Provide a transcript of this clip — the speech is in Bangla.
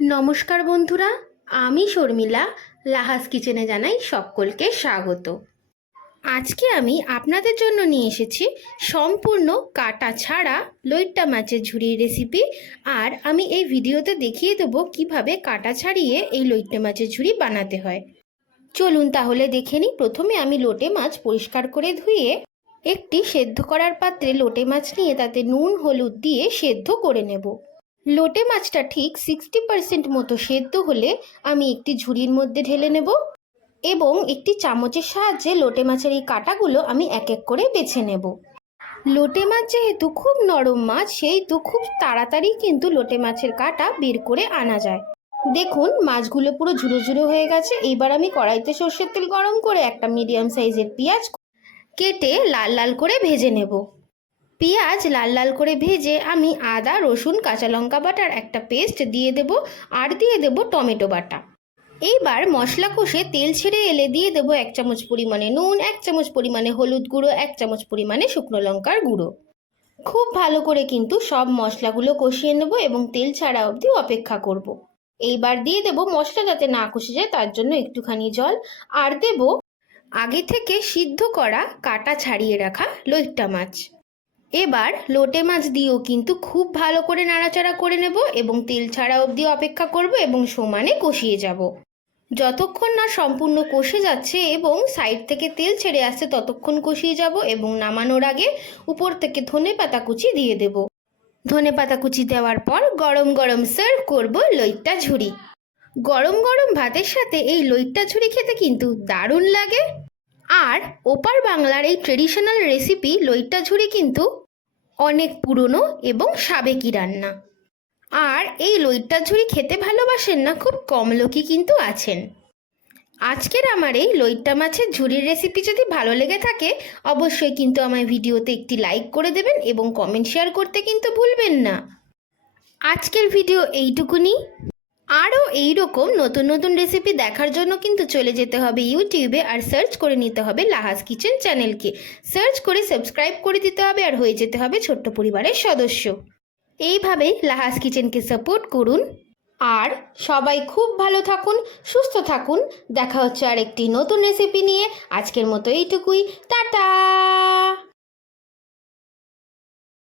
নমস্কার বন্ধুরা, আমি শর্মিলা। লাহাস কিচেনে জানাই সকলকে স্বাগত। আজকে আমি আপনাদের জন্য নিয়ে এসেছি সম্পূর্ণ কাটা ছাড়া লইট্টা মাছের ঝুড়ির রেসিপি। আর আমি এই ভিডিওতে দেখিয়ে দেবো কিভাবে কাটা ছাড়িয়ে এই লইট্টা মাছের ঝুড়ি বানাতে হয়। চলুন তাহলে দেখে নিই। প্রথমে আমি লোটে মাছ পরিষ্কার করে ধুয়ে একটি সেদ্ধ করার পাত্রে লোটে মাছ নিয়ে তাতে নুন হলুদ দিয়ে সেদ্ধ করে নেব। লোটে মাছটা ঠিক 60% মতো সেদ্ধ হলে আমি একটি ঝুড়ির মধ্যে ঢেলে নেব এবং একটি চামচের সাহায্যে লোটে মাছের এই কাঁটাগুলো আমি এক এক করে বেছে নেব। লোটে মাছ যেহেতু খুব নরম মাছ, সেহেতু খুব তাড়াতাড়ি কিন্তু লোটে মাছের কাঁটা বের করে আনা যায়। দেখুন মাছগুলো পুরো ঝুরো ঝুরো হয়ে গেছে। এইবার আমি কড়াইতে সর্ষের তেল গরম করে একটা মিডিয়াম সাইজের পেঁয়াজ কেটে লাল লাল করে ভেজে নেব। পেঁয়াজ লাল লাল করে ভেজে আমি আদা রসুন কাঁচা লঙ্কা বাটার একটা পেস্ট দিয়ে দেব, আর দিয়ে দেব টমেটো বাটা। এইবার মশলা কষে তেল ছেড়ে এলে দিয়ে দেব 1 চামচ পরিমাণে নুন, 1 চামচ পরিমাণে হলুদ গুঁড়ো, 1 চামচ পরিমাণে শুকনো লঙ্কার গুঁড়ো। খুব ভালো করে কিন্তু সব মশলাগুলো কষিয়ে নেব এবং তেল ছাড়া অবধি অপেক্ষা করব। এইবার দিয়ে দেব, মশলা যাতে না কষে যায় তার জন্য একটুখানি জল, আর দেব আগে থেকে সিদ্ধ করা কাটা ছাড়িয়ে রাখা লইট্টা মাছ। এবার লোটে মাছ দিয়েও কিন্তু খুব ভালো করে নাড়াচাড়া করে নেব এবং তেল ছাড়া অবধি অপেক্ষা করব এবং সমানে কষিয়ে যাব। যতক্ষণ না সম্পূর্ণ কষে যাচ্ছে এবং সাইড থেকে তেল ছেড়ে আসছে ততক্ষণ কষিয়ে যাব এবং নামানোর আগে উপর থেকে ধনেপাতা কুচি দিয়ে দেব। ধনেপাতা কুচি দেওয়ার পর গরম গরম সার্ভ করব লইট্টা ঝুড়ি। গরম গরম ভাতের সাথে এই লইট্টা ঝুড়ি খেতে কিন্তু দারুণ লাগে। আর ওপার বাংলার এই ট্রেডিশনাল রেসিপি লইট্টা ঝুড়ি কিন্তু অনেক পুরনো এবং সাবেকি রান্না। আর এই লইট্টা ঝুড়ি খেতে ভালোবাসেন না খুব কম লোকই কিন্তু আছেন। আজকের আমার এই লইট্টা মাছের ঝুড়ির রেসিপি যদি ভালো লেগে থাকে অবশ্যই কিন্তু আমার ভিডিওতে একটি লাইক করে দেবেন এবং কমেন্ট শেয়ার করতে কিন্তু ভুলবেন না। আজকের ভিডিও এইটুকুনি। আরও এইরকম নতুন নতুন রেসিপি দেখার জন্য কিন্তু চলে যেতে হবে ইউটিউবে আর সার্চ করে নিতে হবে লাহাস কিচেন চ্যানেলকে। সার্চ করে সাবস্ক্রাইব করে দিতে হবে আর হয়ে যেতে হবে ছোট্ট পরিবারের সদস্য। এইভাবেই লাহাস কিচেনকে সাপোর্ট করুন। আর সবাই খুব ভালো থাকুন, সুস্থ থাকুন। দেখা হচ্ছে আর একটি নতুন রেসিপি নিয়ে। আজকের মতো এইটুকুই। টাটা।